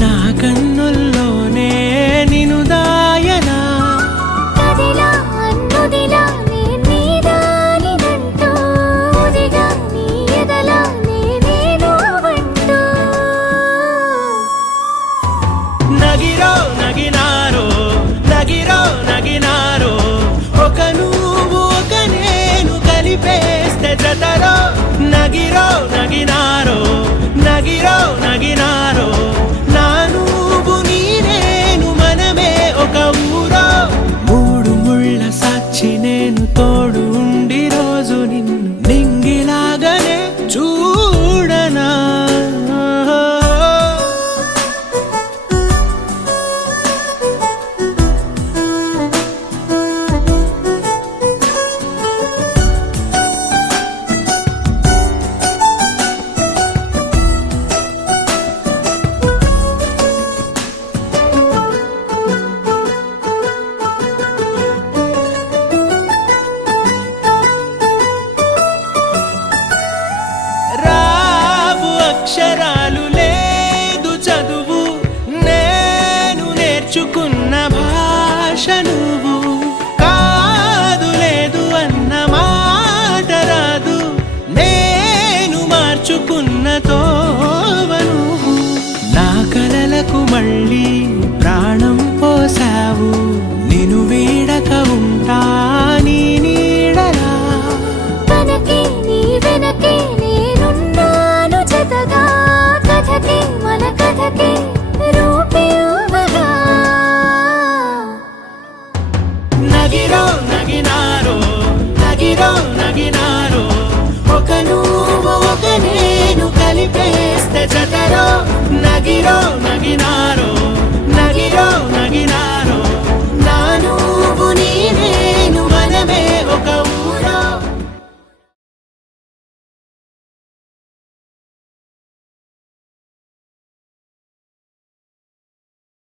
నా కన్నుల్లోనే నిను దాయనా కదిలా అన్నుదిలా నీదానినంటూ ఉదిగా నీ ఎదలా నేను అంటూ నగిరో నగినారో నగిరో నగినారో ఒక నువ్వు ఒక నేను కలిపేస్తే జతలో నగిరో నగినారో నగిరో నగినారో నా నువ్వు నీ నేను మనమే ఒక ఊరో మూడు ముళ్ళ సాక్షి నేను తోడు ఉండి రోజు నిన్ను నింగిలాగానే చూడనా రావు అక్షరాలు లేదు చదువు నేను నేర్చుకున్న భాష నువ్వు కాదు లేదు అన్న మాట రాదు నేను మార్చుకున్న తోవ నువ్వు నా కలలకు మళ్ళీ ప్రాణం పోసావు నిన్ను వీడక ఉంటా నీ నీడలా కనకే నీ వెనకే నేనున్నాను జతగా కథకే మన కథకే రూపేవగా నగిరో నగినారో నగిరో నగినారో ఒక నువ్వు ఒక నేను కలిపేస్తే జతలో నగిరో నగినారో